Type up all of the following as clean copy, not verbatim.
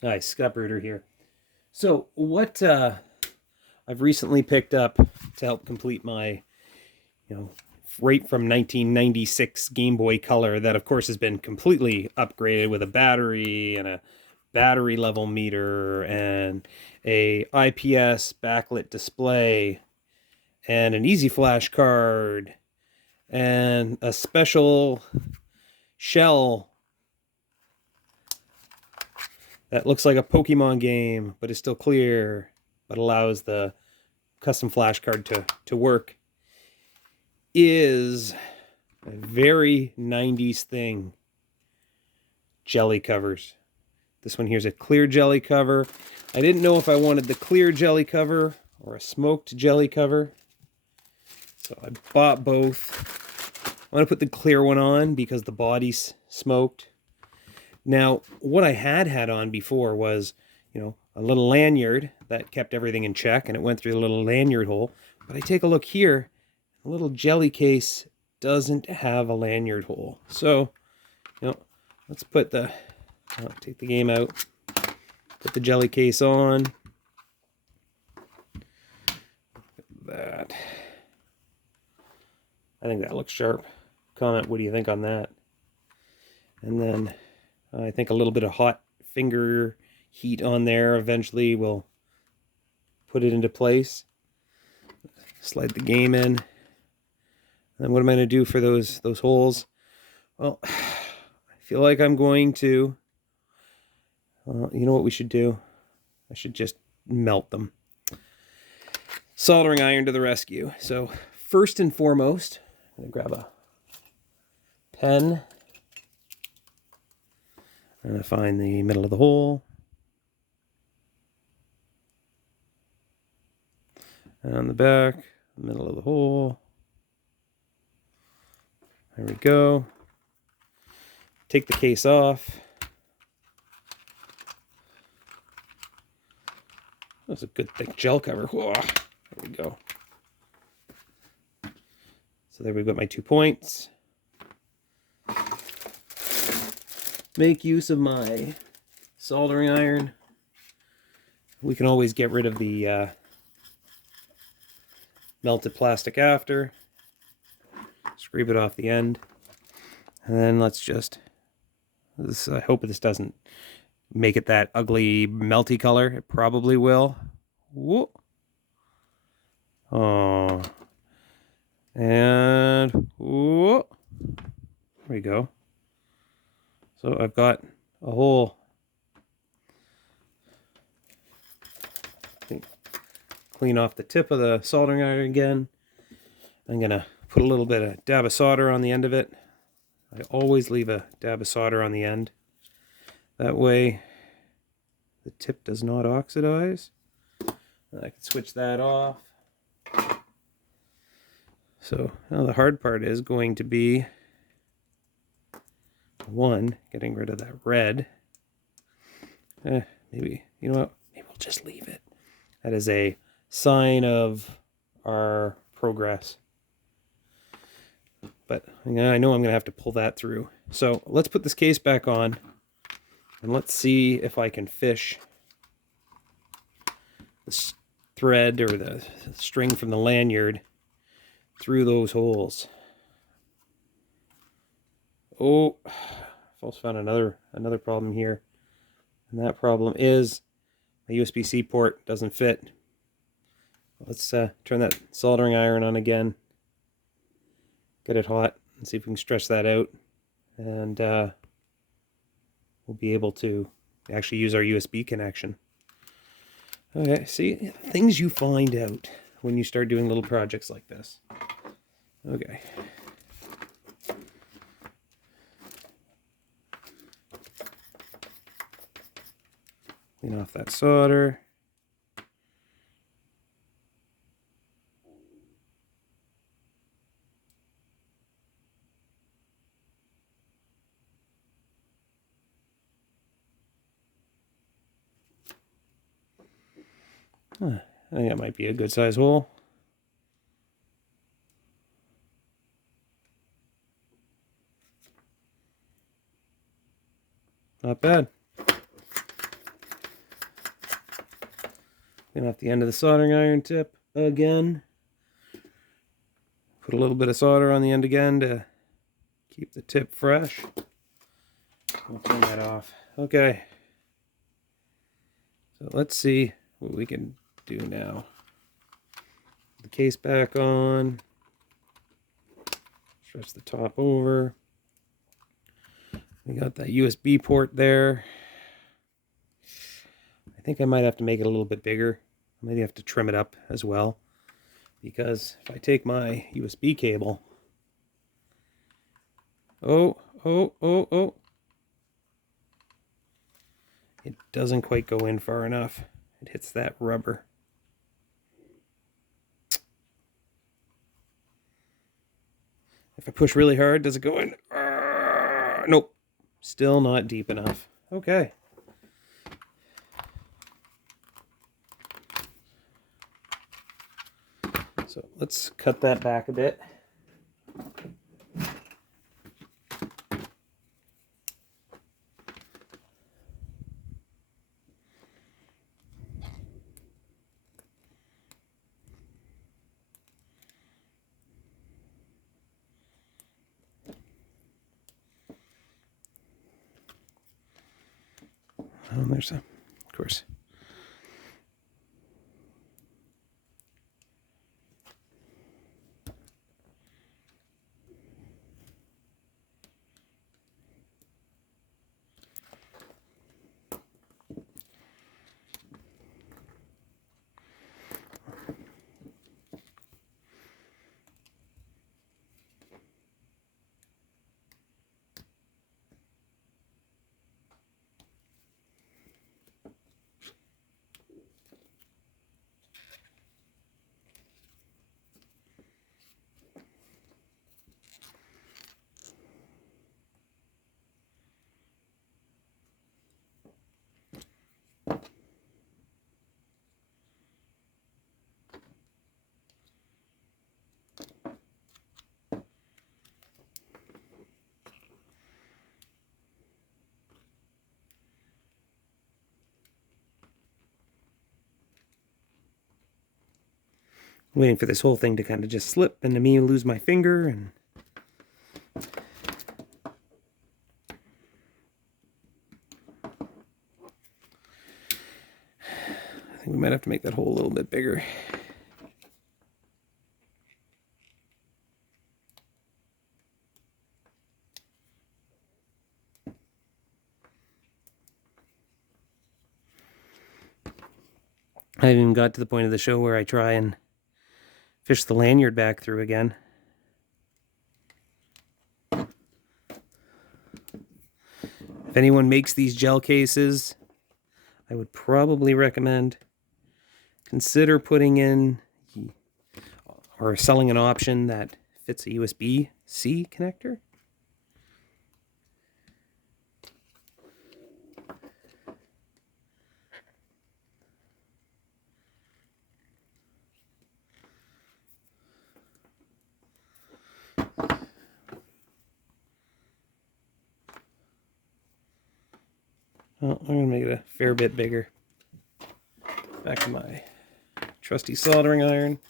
Hi, Scott Bruder here. So, what I've recently picked up to help complete my, you know, right from 1996 Game Boy Color that, of course, has been completely upgraded with a battery and a battery level meter and a IPS backlit display and an Easy Flash card and a special shell that looks like a Pokemon game but is still clear but allows the custom flash card to work is a very 90s thing. Jelly covers. This one here is a clear jelly cover. I didn't know if I wanted the clear jelly cover or a smoked jelly cover, so I bought both. I'm going to put the clear one on because the body's smoked. Now, what I had on before was, a little lanyard that kept everything in check, and it went through the little lanyard hole. But I take a look here, a little jelly case doesn't have a lanyard hole. So, let's put take the game out, put the jelly case on. That. I think that looks sharp. Comment, what do you think on that? And then I think a little bit of hot finger heat on there eventually will put it into place. Slide the game in. And then what am I going to do for those holes? Well, I feel like I'm going to, you know what we should do? I should just melt them. Soldering iron to the rescue. So first and foremost, I'm going to grab a pen. I'm going to find the middle of the hole. And on the back, middle of the hole. There we go. Take the case off. That's a good thick gel cover. Whoa, there we go. So there we've got my 2 points. Make use of my soldering iron. We can always get rid of the melted plastic after. Scrape it off the end. And then let's just, I hope this doesn't make it that ugly melty color. It probably will. Whoa. Oh. And whoa. There we go. So I've got a hole. Clean off the tip of the soldering iron again. I'm going to put a little bit of dab of solder on the end of it. I always leave a dab of solder on the end. That way the tip does not oxidize. I can switch that off. So now the hard part is going to be, one, getting rid of that red. Maybe, you know what? Maybe we'll just leave it. That is a sign of our progress. But I know I'm going to have to pull that through. So let's put this case back on and let's see if I can fish the thread or the string from the lanyard through those holes. Oh, I've also found another problem here. And that problem is my USB-C port doesn't fit. Let's turn that soldering iron on again. Get it hot and see if we can stretch that out. And we'll be able to actually use our USB connection. Okay, see, things you find out when you start doing little projects like this. Okay. Clean off that solder. I think that might be a good size hole. Not bad. Clean off the end of the soldering iron tip again. Put a little bit of solder on the end again to keep the tip fresh. We'll turn that off. Okay. So let's see what we can do now. The case back on. Stretch the top over. We got that USB port there. I think I might have to make it a little bit bigger. I might have to trim it up as well. Because if I take my USB cable... Oh. It doesn't quite go in far enough. It hits that rubber. If I push really hard, does it go in? Nope. Still not deep enough. Okay. So let's cut that back a bit. Oh, there's of course. Waiting for this whole thing to kind of just slip and to me lose my finger. And I think we might have to make that hole a little bit bigger. I haven't even got to the point of the show where I try and fish the lanyard back through again. If anyone makes these gel cases, I would probably recommend consider putting in or selling an option that fits a USB-C connector. Well, I'm going to make it a fair bit bigger. Back to my trusty soldering iron.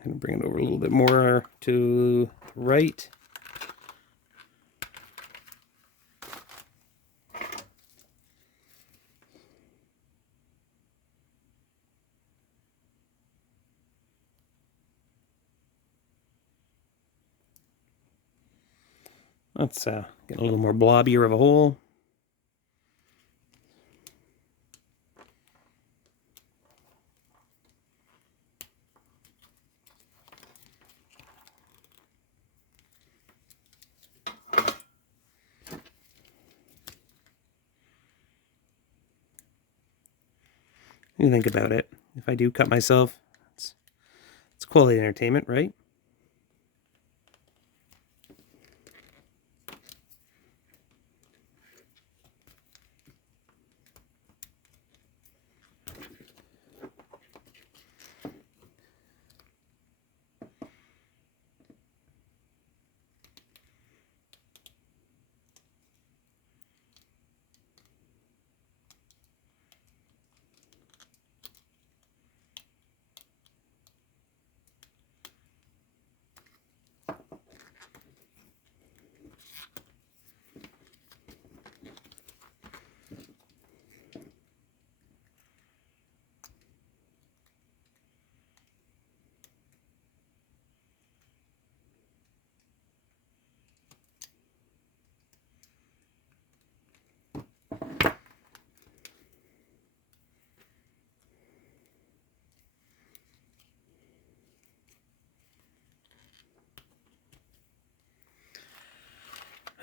I'm going to bring it over a little bit more to the right. Let's get a little more blobbier of a hole. You think about it. If I do cut myself, it's quality entertainment, right?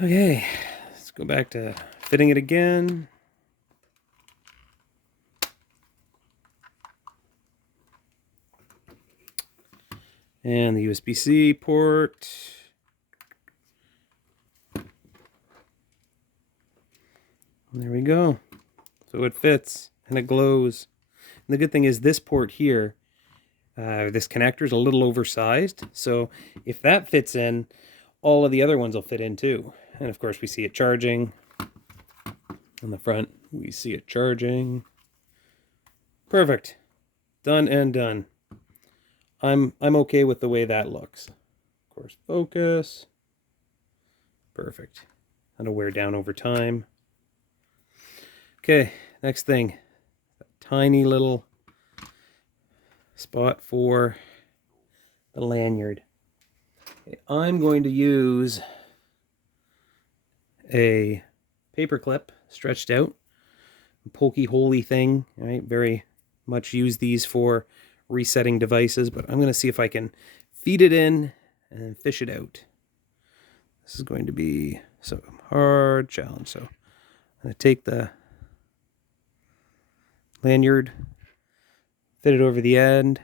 Okay, let's go back to fitting it again. And the USB-C port. And there we go. So it fits and it glows. And the good thing is this port here, this connector is a little oversized. So if that fits in, all of the other ones will fit in too. And of course we see it charging. On the front, we see it charging. Perfect. Done and done. I'm okay with the way that looks. Of course, focus. Perfect. That'll wear down over time. Okay, next thing. A tiny little spot for the lanyard. Okay, I'm going to use a paper clip stretched out, pokey holey thing. Right, very much use these for resetting devices, but I'm going to see if I can feed it in and fish it out. This is going to be some hard challenge. So I'm going to take the lanyard, fit it over the end,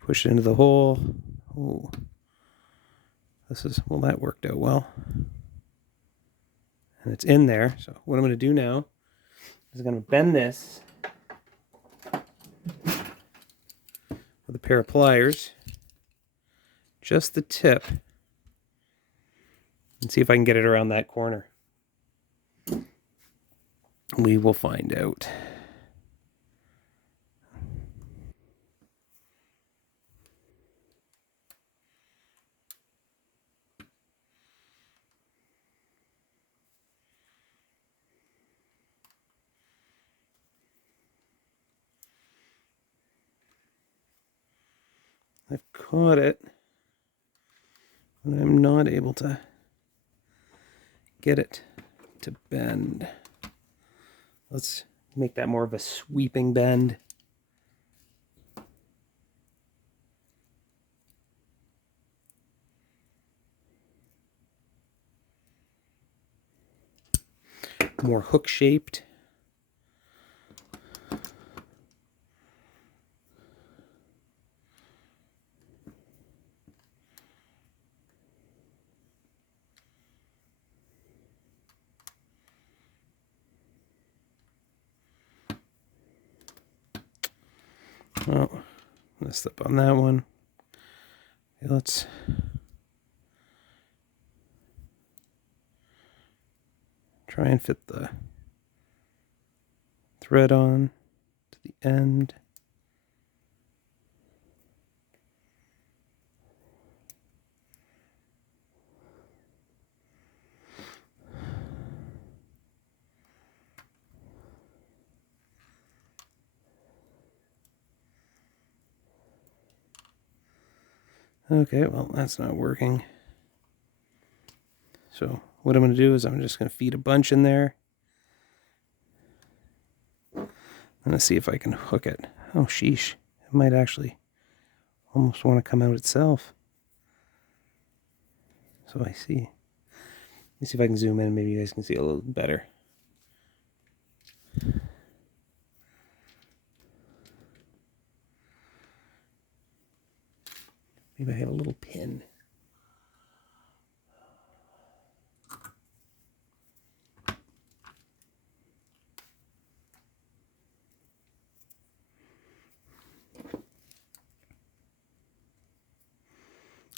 push it into the hole. Oh, well, that worked out well. And it's in there. So what I'm going to do now is I'm going to bend this with a pair of pliers, just the tip, and see if I can get it around that corner. We will find out. I've caught it, but I'm not able to get it to bend. Let's make that more of a sweeping bend. More hook shaped. Oh, messed up on that one. Okay, let's try and fit the thread on to the end. Okay, well, that's not working. So what I'm going to do is I'm just going to feed a bunch in there. I'm going to see if I can hook it. Oh, sheesh. It might actually almost want to come out itself. So I see. Let me see if I can zoom in. Maybe you guys can see a little better. Maybe I have a little pin.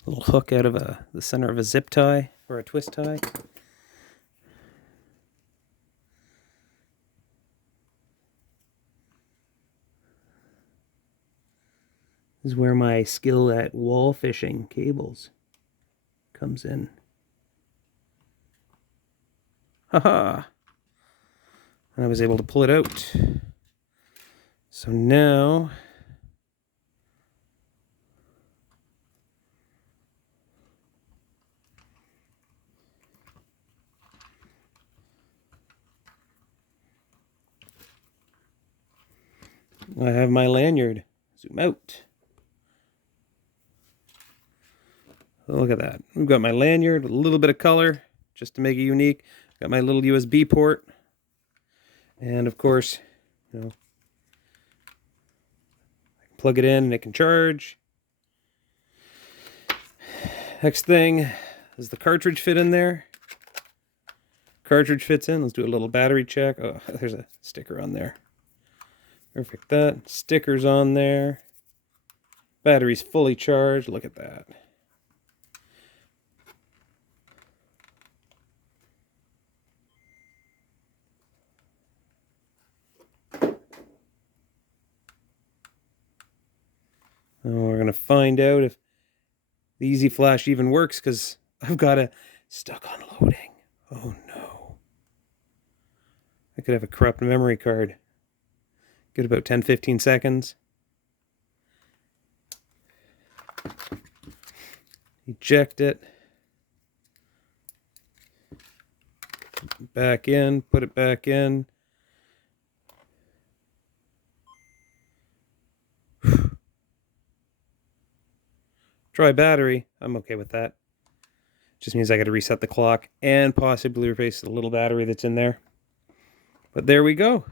A little hook out of the center of a zip tie or a twist tie. This is where my skill at wall fishing cables comes in. Haha! And I was able to pull it out. So now I have my lanyard. Zoom out. Look at that. We've got my lanyard with a little bit of color just to make it unique. Got my little USB port. And of course, you know, I can plug it in and it can charge. Next thing, does the cartridge fit in there? Cartridge fits in. Let's do a little battery check. Oh, there's a sticker on there. Perfect. That sticker's on there. Battery's fully charged. Look at that. And we're going to find out if the Easy Flash even works because I've got it stuck on loading. Oh no. I could have a corrupt memory card. Get about 10-15 seconds. Eject it. Back in. Put it back in. Dry battery. I'm okay with that. Just means I got to reset the clock and possibly replace the little battery that's in there. But there we go.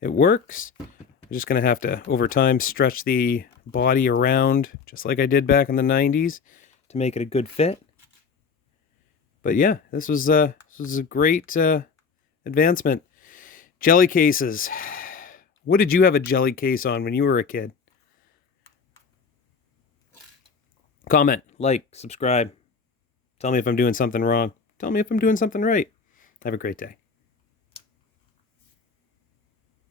It works. I'm just going to have to, over time, stretch the body around just like I did back in the 90s to make it a good fit. But yeah, this was a great advancement. Jelly cases. What did you have a jelly case on when you were a kid? Comment, like, subscribe. Tell me if I'm doing something wrong. Tell me if I'm doing something right. Have a great day.